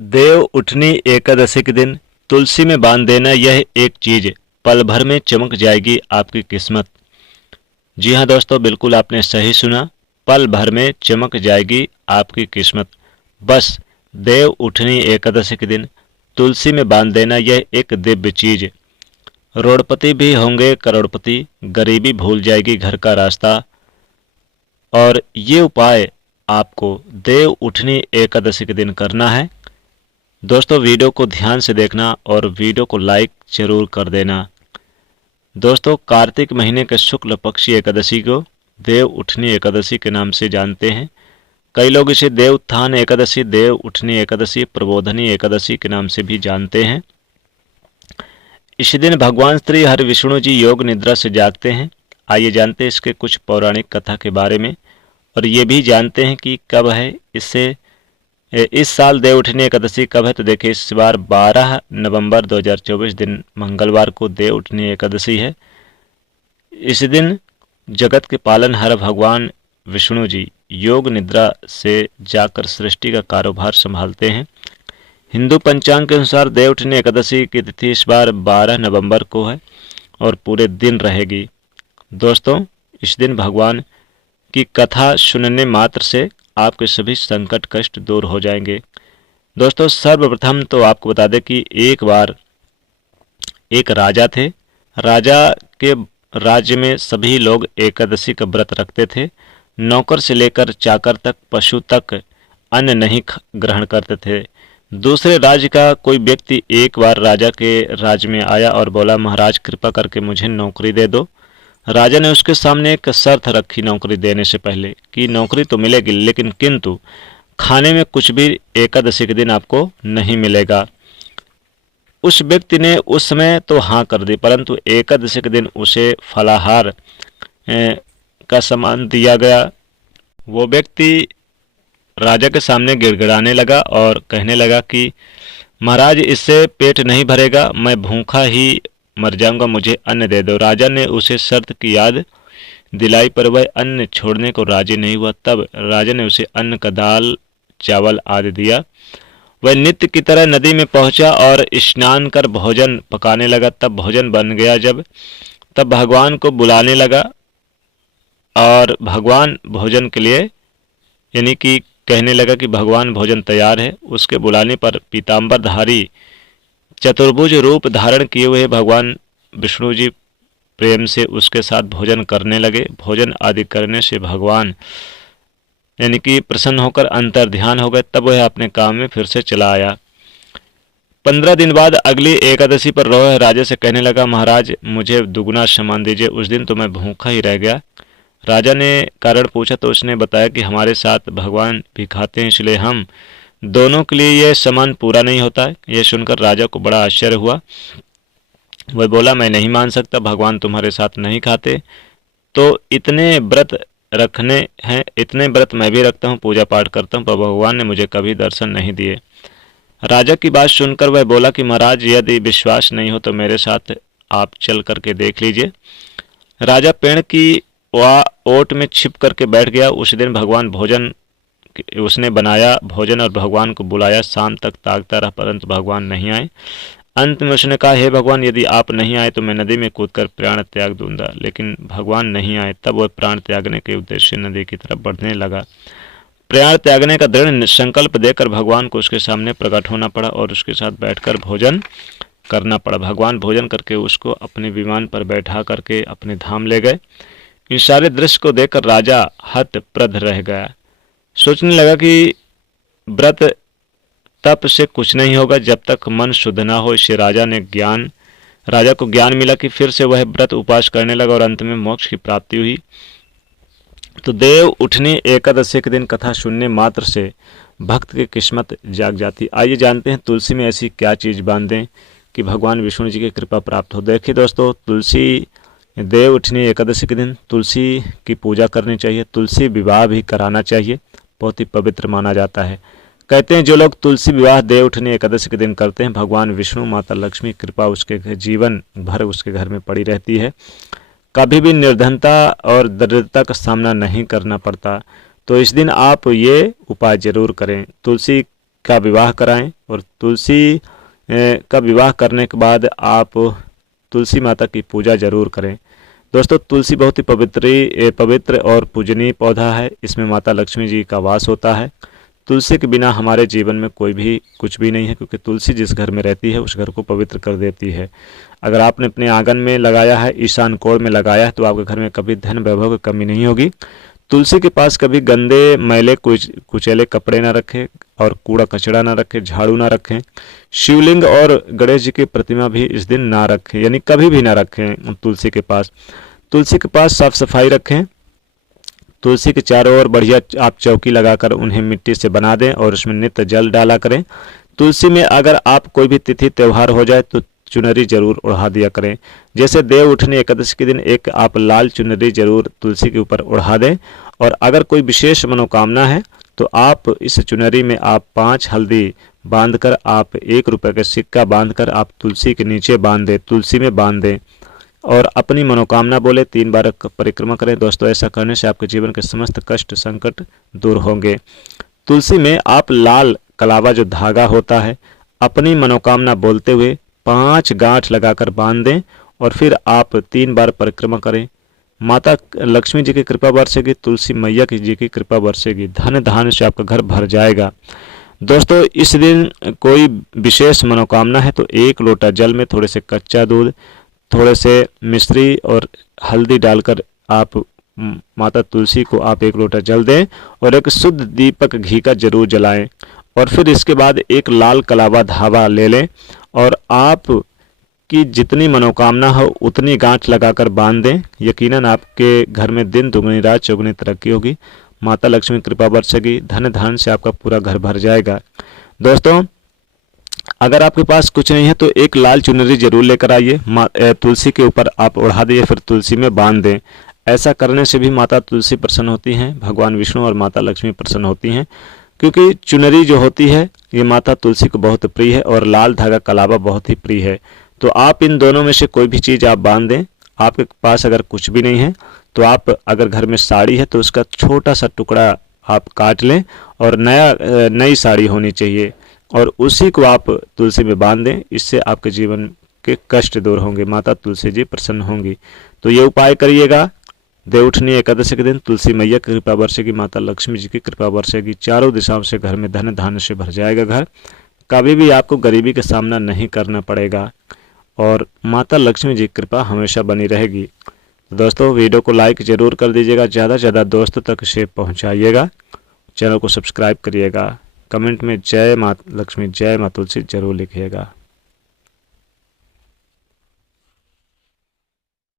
देव उठनी एकादशी के दिन तुलसी में बांध देना, यह एक चीज पल भर में चमक जाएगी आपकी किस्मत। जी हाँ दोस्तों, बिल्कुल आपने सही सुना, पल भर में चमक जाएगी आपकी किस्मत। बस देव उठनी एकादशी के दिन तुलसी में बांध देना, यह एक दिव्य चीज। रोडपति भी होंगे करोड़पति, गरीबी भूल जाएगी घर का रास्ता। और ये उपाय आपको देव उठनी एकादशी के दिन करना है। दोस्तों वीडियो को ध्यान से देखना और वीडियो को लाइक जरूर कर देना। दोस्तों कार्तिक महीने के शुक्ल पक्षी एकादशी को देव उठनी एकादशी के नाम से जानते हैं। कई लोग इसे देव उत्थान एकादशी, देव उठनी एकादशी, प्रबोधनी एकादशी के नाम से भी जानते हैं। इस दिन भगवान श्री हरि विष्णु जी योग निद्रा से जागते हैं। आइए जानते हैं इसके कुछ पौराणिक कथा के बारे में, और ये भी जानते हैं कि कब है। इस साल देव उठनी एकादशी कब है, तो देखिए इस बार 12 नवंबर 2024 दिन मंगलवार को देव उठनी एकादशी है। इस दिन जगत के पालनहार भगवान विष्णु जी योग निद्रा से जाकर सृष्टि का कारोबार संभालते हैं। हिंदू पंचांग के अनुसार देव उठनी एकादशी की तिथि इस बार 12 नवंबर को है और पूरे दिन रहेगी। दोस्तों इस दिन भगवान की कथा सुनने मात्र से आपके सभी संकट कष्ट दूर हो जाएंगे। दोस्तों सर्वप्रथम तो आपको बता दें कि एक बार एक राजा थे। राजा के राज्य में सभी लोग एकादशी का व्रत रखते थे। नौकर से लेकर चाकर तक, पशु तक अन्न नहीं ग्रहण करते थे। दूसरे राज्य का कोई व्यक्ति एक बार राजा के राज्य में आया और बोला, महाराज कृपा करके मुझे नौकरी दे दो। राजा ने उसके सामने एक शर्त रखी नौकरी देने से पहले कि नौकरी तो मिलेगी, लेकिन किंतु खाने में कुछ भी एकादशी के दिन आपको नहीं मिलेगा। उस व्यक्ति ने उस समय तो हाँ कर दी, परंतु एकादशी के दिन उसे फलाहार का सामान दिया गया। वो व्यक्ति राजा के सामने गिड़गिड़ाने लगा और कहने लगा कि महाराज इससे पेट नहीं भरेगा, मैं भूखा ही मर जाऊंगा, मुझे अन्न दे दो। राजा ने उसे शर्त की याद दिलाई, पर वह अन्न छोड़ने को राजी नहीं हुआ। तब राजा ने उसे अन्न का दाल चावल आदि दिया। वह नित्य की तरह नदी में पहुंचा और स्नान कर भोजन पकाने लगा। तब भोजन बन गया। तब भगवान को बुलाने लगा और भगवान भोजन के लिए यानी कि कहने लगा कि भगवान भोजन तैयार है। उसके बुलाने पर पीताम्बरधारी चतुर्भुज रूप धारण किए हुए भगवान विष्णु जी प्रेम से उसके साथ भोजन करने लगे। भोजन आदि करने से भगवान यानी कि प्रसन्न होकर अंतर ध्यान हो गए। तब वह अपने काम में फिर से चला आया। 15 दिन बाद अगली एकादशी पर रोह राजा से कहने लगा, महाराज मुझे दुगुना सामान दीजिए, उस दिन तो मैं भूखा ही रह गया। राजा ने कारण पूछा तो उसने बताया कि हमारे साथ भगवान भी खाते हैं, इसलिए हम दोनों के लिए यह सामान पूरा नहीं होता है। यह सुनकर राजा को बड़ा आश्चर्य हुआ। वह बोला, मैं नहीं मान सकता, भगवान तुम्हारे साथ नहीं खाते, तो इतने व्रत रखने हैं, इतने व्रत मैं भी रखता हूँ, पूजा पाठ करता हूँ, पर भगवान ने मुझे कभी दर्शन नहीं दिए। राजा की बात सुनकर वह बोला कि महाराज यदि विश्वास नहीं हो तो मेरे साथ आप चल करके देख लीजिए। राजा पेड़ की ओट में छिप करके बैठ गया। उस दिन भगवान भोजन उसने बनाया भोजन और भगवान को बुलाया। शाम तक ताकता रहा, परंतु भगवान नहीं आए। अंत में उसने कहा, हे भगवान यदि आप नहीं आए तो मैं नदी में कूदकर प्राण त्याग दूंगा, लेकिन भगवान नहीं आए। तब वह प्राण त्यागने के उद्देश्य से नदी की तरफ बढ़ने लगा। प्राण त्यागने का दृढ़ संकल्प देकर भगवान को उसके सामने प्रकट होना पड़ा और उसके साथ बैठकर भोजन करना पड़ा। भगवान भोजन करके उसको अपने विमान पर बैठा करके अपने धाम ले गए। इन सारे दृश्य को देखकर राजा हतप्रभ रह गया। सोचने लगा कि व्रत तप से कुछ नहीं होगा जब तक मन शुद्ध ना हो। इससे राजा को ज्ञान मिला कि फिर से वह व्रत उपवास करने लगा और अंत में मोक्ष की प्राप्ति हुई। तो देव उठनी एकादशी के दिन कथा सुनने मात्र से भक्त की किस्मत जाग जाती। आइए जानते हैं तुलसी में ऐसी क्या चीज़ बांधें कि भगवान विष्णु जी की कृपा प्राप्त हो। देखिए दोस्तों, तुलसी देव उठनी एकादशी के दिन तुलसी की पूजा करनी चाहिए। तुलसी विवाह भी कराना चाहिए, बहुत ही पवित्र माना जाता है। कहते हैं जो लोग तुलसी विवाह देव उठनी एकादशी के दिन करते हैं, भगवान विष्णु माता लक्ष्मी कृपा उसके जीवन भर उसके घर में पड़ी रहती है। कभी भी निर्धनता और दरिद्रता का सामना नहीं करना पड़ता। तो इस दिन आप ये उपाय जरूर करें। तुलसी का विवाह कराएं और तुलसी का विवाह करने के बाद आप तुलसी माता की पूजा जरूर करें। दोस्तों, तुलसी बहुत ही पवित्र और पूजनीय पौधा है। इसमें माता लक्ष्मी जी का वास होता है। तुलसी के बिना हमारे जीवन में कोई भी कुछ भी नहीं है, क्योंकि तुलसी जिस घर में रहती है उस घर को पवित्र कर देती है। अगर आपने अपने आंगन में लगाया है, ईशान कोण में लगाया है, तो आपके घर में कभी धन वैभव की कमी नहीं होगी। तुलसी के पास कभी गंदे मैले कुचैले कपड़े ना रखें और कूड़ा कचरा ना रखें, झाड़ू ना रखें। शिवलिंग और गणेश जी की प्रतिमा भी इस दिन ना रखें, यानी कभी भी ना रखें। तुलसी के पास साफ सफाई रखें। तुलसी के चारों ओर बढ़िया आप चौकी लगाकर उन्हें मिट्टी से बना दें और उसमें नित्य जल डाला करें। तुलसी में अगर आप कोई भी तिथि त्यौहार हो जाए तो चुनरी जरूर ओढ़ा दिया करें। जैसे देव उठनी एकादशी के दिन एक आप लाल चुनरी जरूर तुलसी के ऊपर ओढ़ा दें। और अगर कोई विशेष मनोकामना है तो आप इस चुनरी में आप 5 हल्दी बांधकर, आप 1 रुपये का सिक्का बांधकर आप तुलसी के नीचे बांध दें, तुलसी में बांध दें और अपनी मनोकामना बोले 3 बार परिक्रमा करें। दोस्तों, ऐसा करने से आपके जीवन के समस्त कष्ट संकट दूर होंगे। तुलसी में आप लाल कलावा जो धागा होता है, अपनी मनोकामना बोलते हुए 5 गांठ लगाकर बांध दें और फिर आप 3 बार परिक्रमा करें। माता लक्ष्मी जी की कृपा बरसेगी, तुलसी मैया की जी की कृपा बरसेगी, धन धान्य से आपका घर भर जाएगा। दोस्तों, इस दिन कोई विशेष मनोकामना है तो 1 लोटा जल में थोड़े से कच्चा दूध, थोड़े से मिश्री और हल्दी डालकर आप माता तुलसी को आप 1 लोटा जल दें और एक शुद्ध दीपक घी का जरूर जलाएं। और फिर इसके बाद एक लाल कलावा धावा ले लें और आप की जितनी मनोकामना हो उतनी गांठ लगाकर बांध दें। यकीनन आपके घर में दिन दुगनी रात चौगुनी तरक्की होगी, माता लक्ष्मी कृपा बरसेगी, धन धान से आपका पूरा घर भर जाएगा। दोस्तों, अगर आपके पास कुछ नहीं है तो एक लाल चुनरी जरूर लेकर आइए, तुलसी के ऊपर आप ओढ़ा दिए, फिर तुलसी में बांध दें। ऐसा करने से भी माता तुलसी प्रसन्न होती हैं, भगवान विष्णु और माता लक्ष्मी प्रसन्न होती हैं, क्योंकि चुनरी जो होती है ये माता तुलसी को बहुत प्रिय है और लाल धागा कलावा बहुत ही प्रिय है। तो आप इन दोनों में से कोई भी चीज़ आप बांध दें। आपके पास अगर कुछ भी नहीं है तो आप अगर घर में साड़ी है तो उसका छोटा सा टुकड़ा आप काट लें और नई साड़ी होनी चाहिए और उसी को आप तुलसी में बांध दें। इससे आपके जीवन के कष्ट दूर होंगे, माता तुलसी जी प्रसन्न होंगी। तो ये उपाय करिएगा। देवउठनी एकादशी के दिन तुलसी मैया की कृपा बरसेगी, माता लक्ष्मी जी की कृपा बरसेगी, चारों दिशाओं से घर में धन धान्य से भर जाएगा घर। कभी भी आपको गरीबी का सामना नहीं करना पड़ेगा और माता लक्ष्मी जी की कृपा हमेशा बनी रहेगी। दोस्तों, वीडियो को लाइक जरूर कर दीजिएगा, ज़्यादा से ज़्यादा दोस्तों तक शेयर पहुंचाइएगा, चैनल को सब्सक्राइब करिएगा, कमेंट में जय माता लक्ष्मी जय माता तुलसी जरूर लिखिएगा।